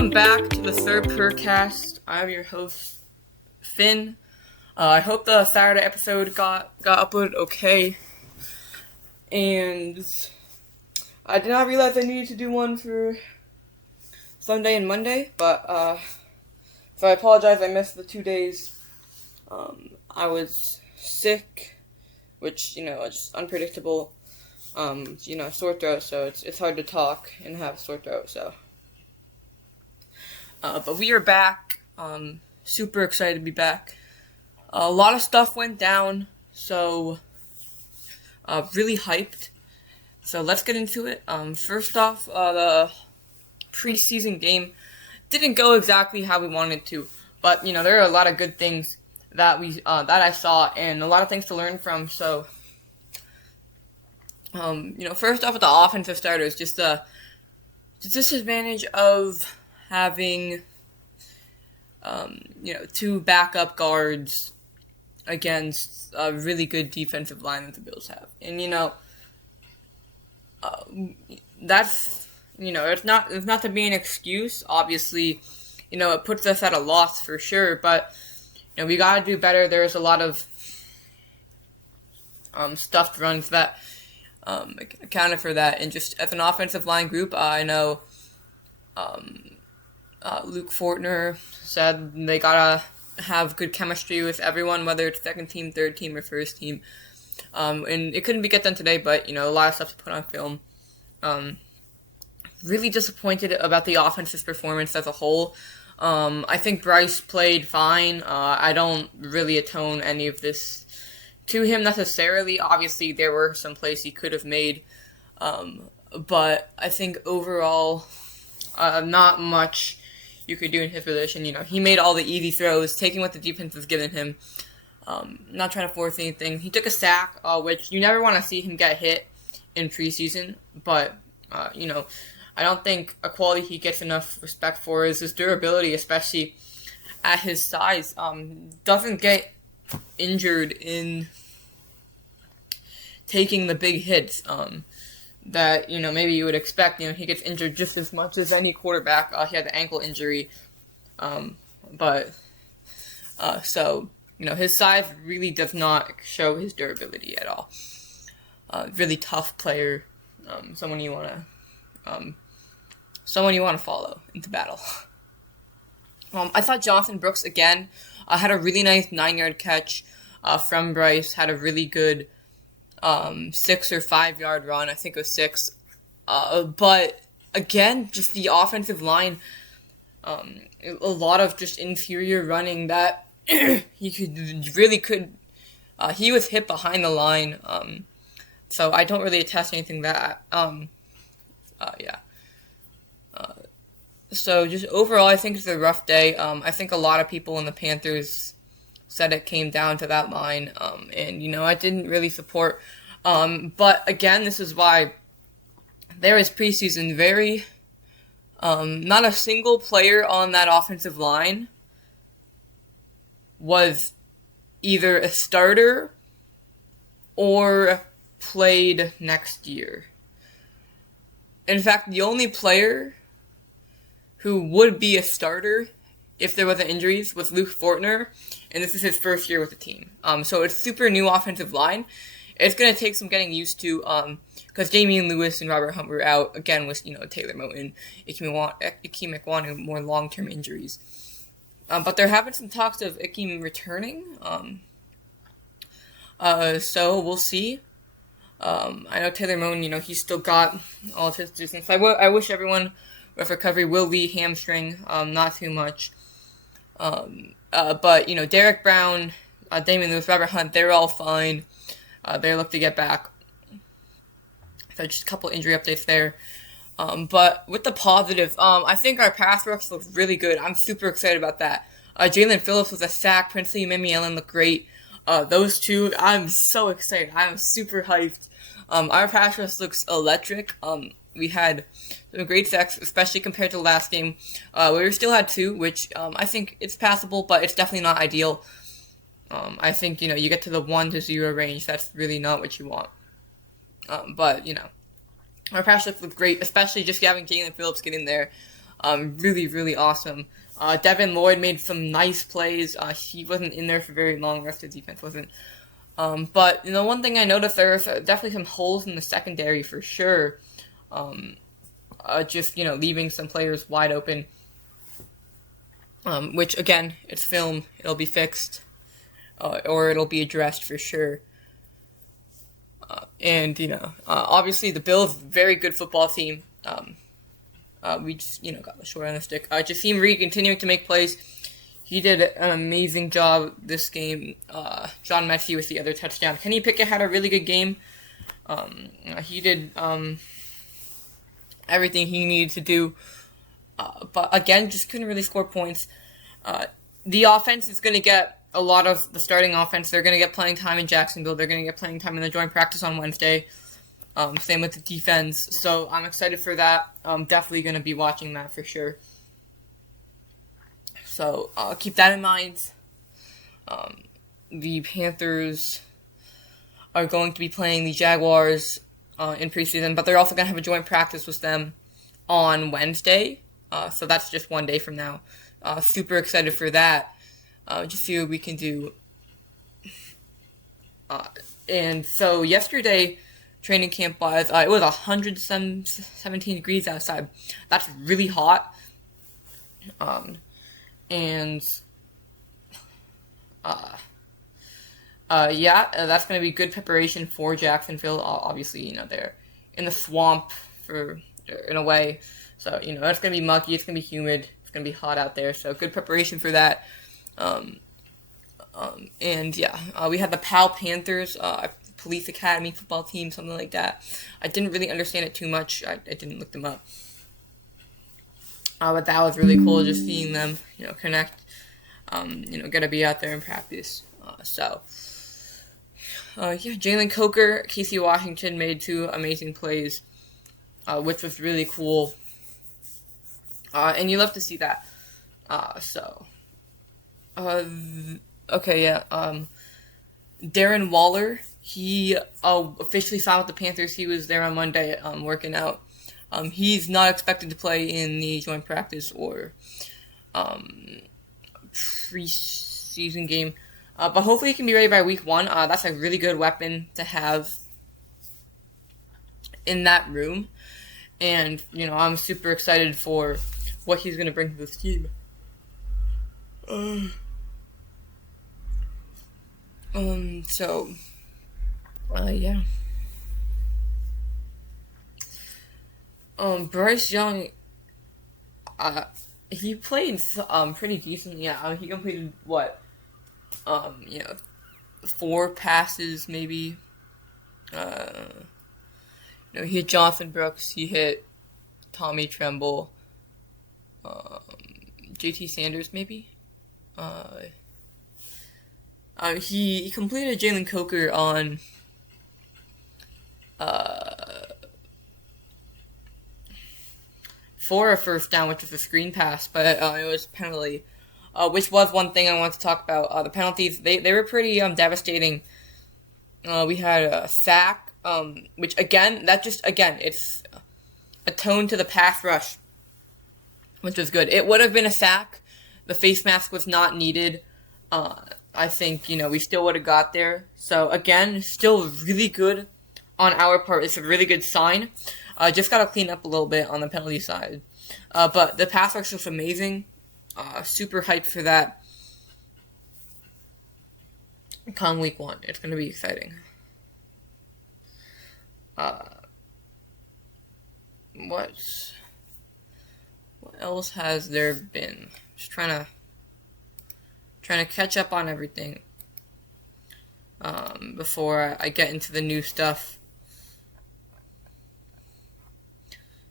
Welcome back to the third Purrcast. I'm your host, Finn. I hope the Saturday episode got uploaded okay. And I did not realize I needed to do one for Sunday and Monday, but so I apologize. I missed the 2 days. I was sick, which just unpredictable. Sore throat, so it's hard to talk and have a sore throat. So, but we are back. Super excited to be back. A lot of stuff went down, so really hyped. So let's get into it. First off, the preseason game didn't go exactly how we wanted to, but there are a lot of good things that I saw and a lot of things to learn from. So, first off with the offensive starters, just the disadvantage of having two backup guards against a really good defensive line that the Bills have. And that's it's not to be an excuse. Obviously, it puts us at a loss for sure, but we gotta do better. There's a lot of stuffed runs that accounted for that. And just as an offensive line group, I know Luke Fortner said they gotta have good chemistry with everyone, whether it's second team, third team, or first team. And it couldn't get done today, but a lot of stuff to put on film. Really disappointed about the offensive performance as a whole. I think Bryce played fine. I don't really atone any of this to him necessarily. Obviously, there were some plays he could have made, but I think overall, not much you could do in his position. He made all the easy throws, taking what the defense was giving him, not trying to force anything. He took a sack, which you never want to see him get hit in preseason, but, I don't think a quality he gets enough respect for is his durability, especially at his size. Doesn't get injured in taking the big hits that maybe you would expect. He gets injured just as much as any quarterback. He had the ankle injury, so his size really does not show his durability at all. Really tough player, someone you want to follow into battle. I thought Jonathan Brooks again had a really nice 9-yard catch from Bryce. Had a really good 6 or 5 yard run. I think it was 6. But again, just the offensive line, a lot of just inferior running that he could. He was hit behind the line. So I don't really attest to anything that. So just overall, I think it's a rough day. I think a lot of people in the Panthers said it came down to that line, and I didn't really support. But again, this is why there is preseason. Very, not a single player on that offensive line was either a starter or played next year. In fact, the only player who would be a starter if there wasn't injuries was Luke Fortner, and this is his first year with the team. So it's super new offensive line. It's going to take some getting used to, because Damian Lewis and Robert Hunt were out, again, with, Taylor Moton, Ikem Ekwonu, more long-term injuries. But there have been some talks of Ikem returning, so we'll see. I know Taylor Moton, he's still got all of his distance. I wish everyone with recovery. Will Lee, hamstring, not too much. But, Derek Brown, Damian Lewis, Robert Hunt, they're all fine. They look to get back. So just a couple injury updates there. But with the positive, I think our pass rush looks really good. I'm super excited about that. Jalen Phillips with a sack. Princely Mamiellan look great. Those two, I'm so excited. I'm super hyped. Our pass rush looks electric. We had some great sacks, especially compared to the last game. We still had 2, which I think it's passable, but it's definitely not ideal. I think, you get to the 1 to 0 range. That's really not what you want. But, our pass rush looked great, especially just having Jalen Phillips get in there. Really, really awesome. Devin Lloyd made some nice plays. He wasn't in there for very long. The rest of the defense wasn't. But, one thing I noticed, there's definitely some holes in the secondary for sure. Just, leaving some players wide open. Which, again, it's film. It'll be fixed. Or it'll be addressed for sure. And, obviously the Bills, very good football team. We just, got the short end of the stick. Jasim Reed continuing to make plays. He did an amazing job this game. John Mechie with the other touchdown. Kenny Pickett had a really good game. He did everything he needed to do. But again, just couldn't really score points. The offense is going to get a lot of the starting offense. They're going to get playing time in Jacksonville. They're going to get playing time in the joint practice on Wednesday. Same with the defense. So I'm excited for that. I'm definitely going to be watching that for sure. So keep that in mind. The Panthers are going to be playing the Jaguars in preseason, but they're also going to have a joint practice with them on Wednesday. So that's just one day from now. Super excited for that. Just see what we can do. And so yesterday, training camp wise, it was 117 degrees outside. That's really hot. That's going to be good preparation for Jacksonville. Obviously, they're in the swamp in a way. So, it's going to be muggy, it's going to be humid, it's going to be hot out there. So, good preparation for that. We had the PAL Panthers, police academy football team, something like that. I didn't really understand it too much. I didn't look them up. But that was really cool, just seeing them, connect, gotta be out there in practice. Jalen Coker, Casey Washington made 2 amazing plays, which was really cool. And you love to see that. Darren Waller, he officially signed with the Panthers. He was there on Monday working out. He's not expected to play in the joint practice or preseason game. But hopefully he can be ready by week 1. That's a really good weapon to have in that room. And, I'm super excited for what he's going to bring to this team. Bryce Young, he played pretty decently. Yeah, he completed 4 passes maybe. He hit Jonathan Brooks. He hit Tommy Tremble. JT Sanders maybe. He completed Jalen Coker on for a first down, which was a screen pass, but it was a penalty, which was one thing I wanted to talk about. The penalties, they were pretty devastating. We had a sack, which again, it's a tone to the pass rush, which was good. It would have been a sack. The face mask was not needed. I think, we still would have got there. So, again, still really good on our part. It's a really good sign. Just got to clean up a little bit on the penalty side. But the pass rush was amazing. Super hyped for that. Come week 1. It's going to be exciting. What else has there been? Just trying to catch up on everything before I get into the new stuff.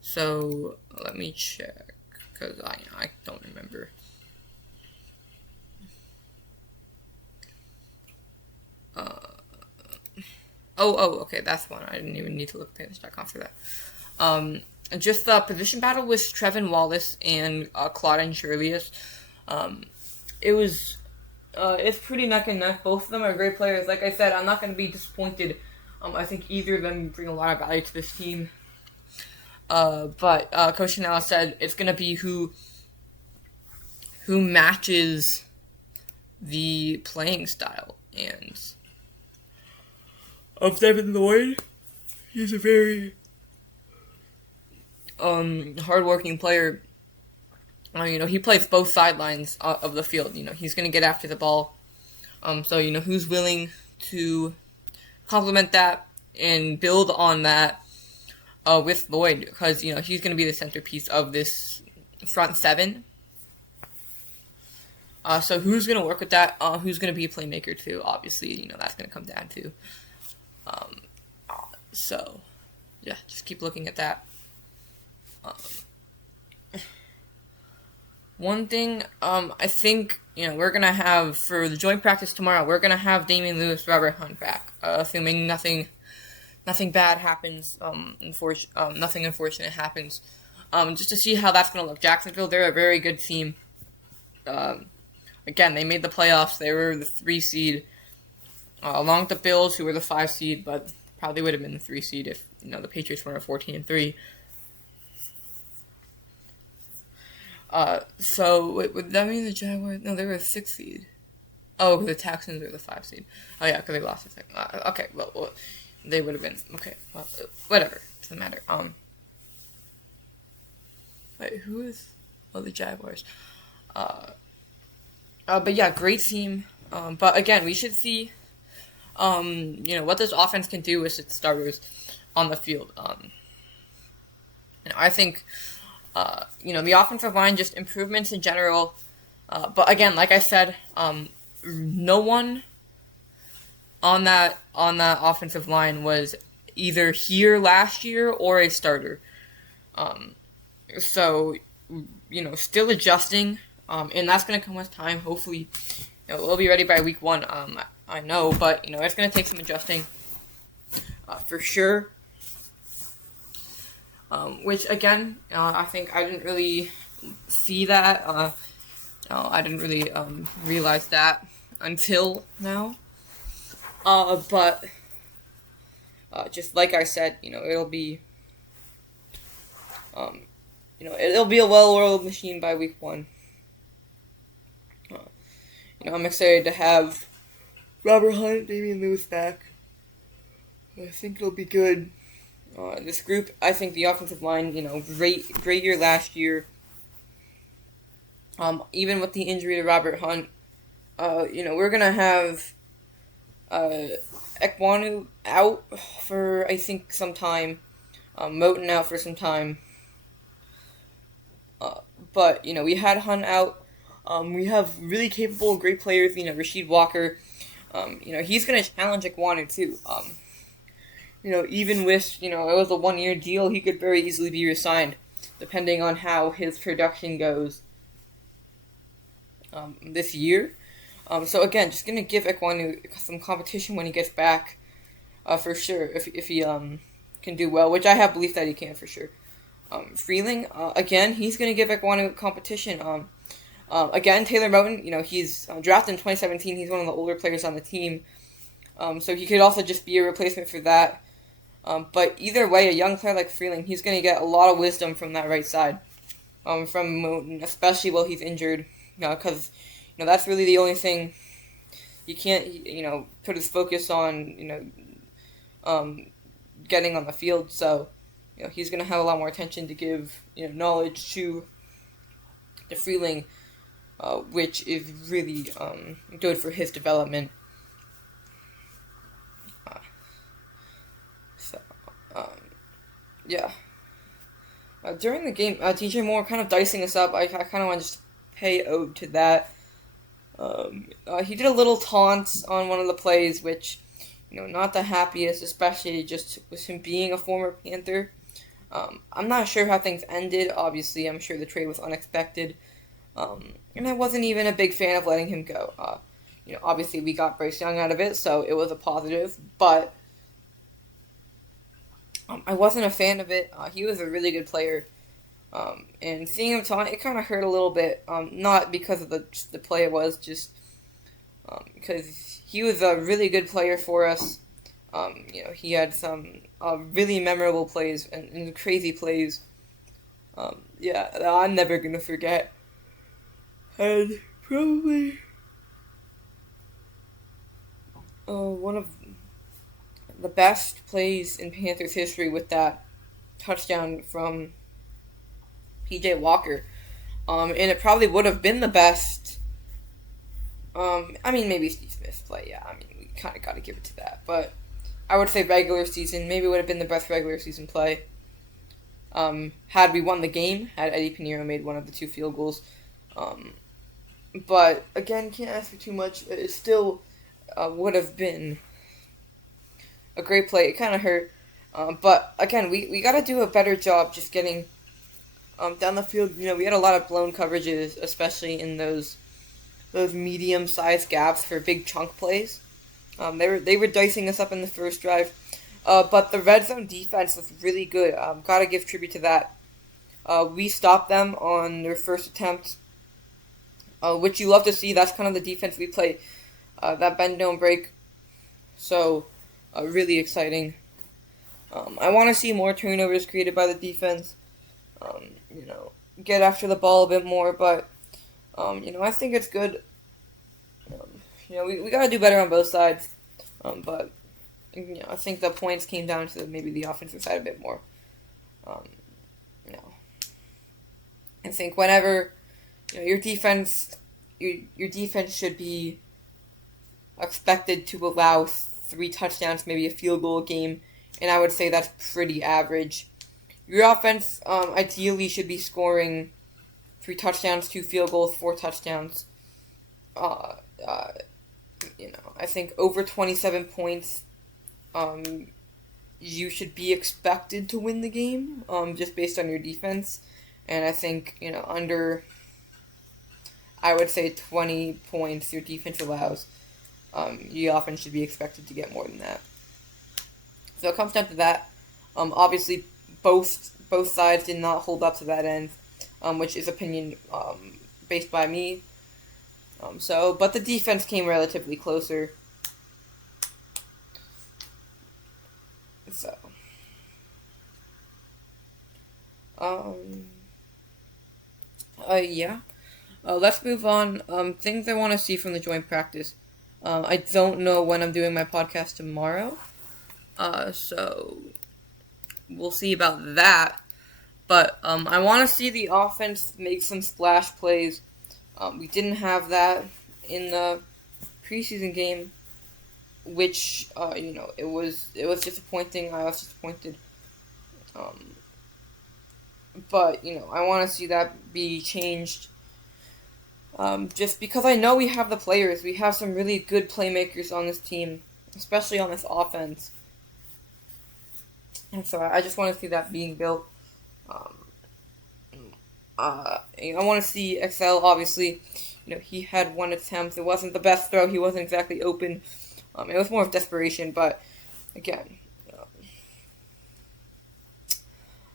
So let me check, because I don't remember. Okay, that's one. I didn't even need to look at Panthers.com for that. Just the position battle with Trevin Wallace and Claudine Shirley's. It's pretty neck and neck. Both of them are great players. Like I said, I'm not going to be disappointed. I think either of them bring a lot of value to this team. But Coach Chanel said it's gonna be who matches the playing style, and of Devin Lloyd, he's a very hardworking player. He plays both sidelines of the field. He's gonna get after the ball. So who's willing to complement that and build on that with Lloyd, because he's gonna be the centerpiece of this front seven. So who's going to work with that? Who's going to be a playmaker too? Obviously, that's going to come down to. Um, so, yeah, just keep looking at that. One thing, I think, we're going to have, for the joint practice tomorrow, we're going to have Damian Lewis, Robert Hunt back, assuming nothing bad happens, nothing unfortunate happens, just to see how that's going to look. Jacksonville, they're a very good team. Again, they made the playoffs. They were the 3 seed, along with the Bills, who were the 5 seed, but probably would have been the 3 seed if the Patriots were at 14-3. So would that mean the Jaguars? No, they were a 6 seed. Oh, the Texans were the 5 seed. Oh yeah, because they lost the second. Okay, well, they would have been okay. Well, whatever, doesn't matter. Wait, who is? Oh, the Jaguars. But yeah, great team. But again, we should see, what this offense can do with its starters on the field. I think, the offensive line, just improvements in general. But again, like I said, no one on that offensive line was either here last year or a starter. So, still adjusting. And that's going to come with time. Hopefully, we'll be ready by week 1. I know, but, it's going to take some adjusting for sure. Which, again, I think I didn't really see that. I didn't really realize that until now. But, just like I said, it'll be, it'll be a well-oiled machine by week 1. I'm excited to have Robert Hunt, Damian Lewis back. I think it'll be good. This group, I think the offensive line, great year last year. Even with the injury to Robert Hunt, we're going to have Ekwonu out for, I think, some time. Moten out for some time. But, we had Hunt out. We have really capable, great players, Rasheed Walker. He's going to challenge Ekwonu too. Even with, it was a 1-year deal, he could very easily be re-signed, depending on how his production goes this year. So again, just going to give Ekwonu some competition when he gets back, for sure, if he can do well, which I have belief that he can for sure. Freeling, again, he's going to give Ekwonu competition. Again, Taylor Moton, he's drafted in 2017. He's one of the older players on the team. So he could also just be a replacement for that. But either way, a young player like Freeling, he's going to get a lot of wisdom from that right side. From Moton, especially while he's injured. Because, that's really the only thing you can't, put his focus on, getting on the field. So, he's going to have a lot more attention to give, knowledge to the Freeling, which is really good for his development. Yeah. During the game, DJ Moore kind of dicing us up. I kind of want to just pay ode to that. He did a little taunt on one of the plays, which, not the happiest, especially just with him being a former Panther. I'm not sure how things ended. Obviously, I'm sure the trade was unexpected. And I wasn't even a big fan of letting him go. Obviously we got Bryce Young out of it, so it was a positive, but I wasn't a fan of it. He was a really good player. And seeing him taunt, it kind of hurt a little bit. Not because of the play it was, just because he was a really good player for us. He had some really memorable plays and crazy plays. That I'm never gonna forget. And probably one of the best plays in Panthers history with that touchdown from PJ Walker. And it probably would have been the best. Maybe Steve Smith's play. Yeah, we kind of got to give it to that. But I would say regular season maybe would have been the best regular season play. Had we won the game, had Eddie Pinheiro made one of the 2 field goals. But again, can't ask for too much. It still would have been a great play. It kind of hurt. But again, we got to do a better job just getting down the field. We had a lot of blown coverages, especially in those medium-sized gaps for big chunk plays. They were dicing us up in the first drive. But the red zone defense was really good. Gotta give tribute to that. We stopped them on their first attempt, which you love to see. That's kind of the defense we play. That bend don't break. So, really exciting. I want to see more turnovers created by the defense. Get after the ball a bit more, but I think it's good. We gotta do better on both sides. But I think the points came down to maybe the offensive side a bit more. I think whenever your defense should be expected to allow 3 touchdowns, maybe a field goal a game, and I would say that's pretty average. Your offense ideally should be scoring 3 touchdowns, 2 field goals, 4 touchdowns. I think over 27 points. You should be expected to win the game, just based on your defense. And I think, under, I would say 20 points your defense allows, you often should be expected to get more than that. So it comes down to that. Obviously, both sides did not hold up to that end, which is opinion based by me. But the defense came relatively closer. So, let's move on. Things I want to see from the joint practice. I don't know when I'm doing my podcast tomorrow. So we'll see about that. But I want to see the offense make some splash plays. We didn't have that in the preseason game, which it was disappointing. I was disappointed. But I want to see that be changed. Just because I know we have the players, we have some really good playmakers on this team, especially on this offense. And so I just want to see that being built. I want to see Excel, obviously. He had 1 attempt. It wasn't the best throw. He wasn't exactly open. It was more of desperation, but again,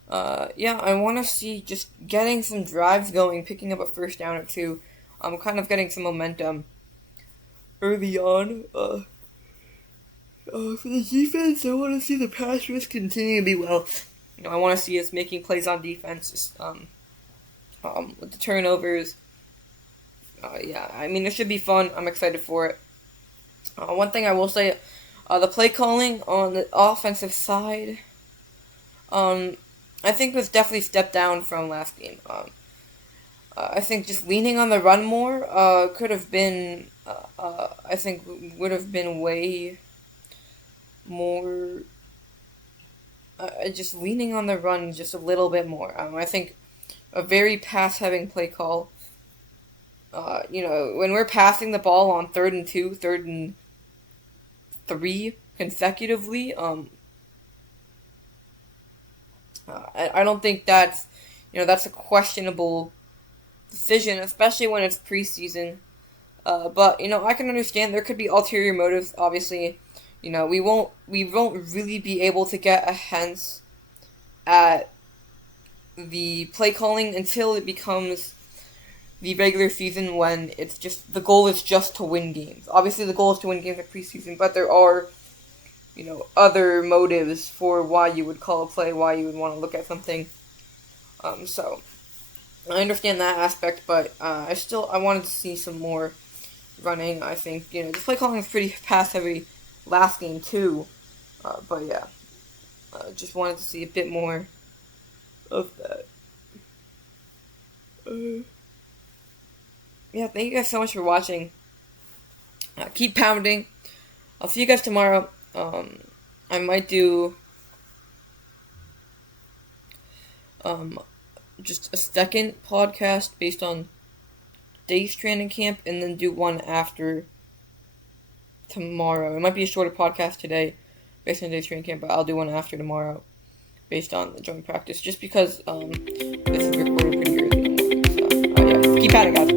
I want to see just getting some drives going, picking up a first down or 2. Kind of getting some momentum early on. For the defense, I want to see the pass rush continue to be well. I want to see us making plays on defense, with the turnovers. It should be fun. I'm excited for it. One thing I will say, the play calling on the offensive side, I think was definitely stepped down from last game. I think just leaning on the run more could have been, I think would have been way more, just leaning on the run just a little bit more. I think a very pass-having play call. When we're passing the ball on 3rd and 2, 3rd and 3 consecutively, I don't think that's a questionable decision, especially when it's preseason. But I can understand there could be ulterior motives. Obviously, we won't really be able to get a sense at the play calling until it becomes the regular season, when it's just the goal is just to win games. Obviously, the goal is to win games in preseason, but there are other motives for why you would call a play, why you would want to look at something. So I understand that aspect, but I wanted to see some more running. I think the play calling is pretty pass heavy last game too, but yeah, just wanted to see a bit more of that. Yeah, thank you guys so much for watching. Keep pounding. I'll see you guys tomorrow. I might do just a second podcast based on Dave's training camp, and then do one after tomorrow. It might be a shorter podcast today based on Dave's training camp, but I'll do one after tomorrow based on the joint practice, just because this is recorded pretty early in the morning. So, yeah, keep at it, guys.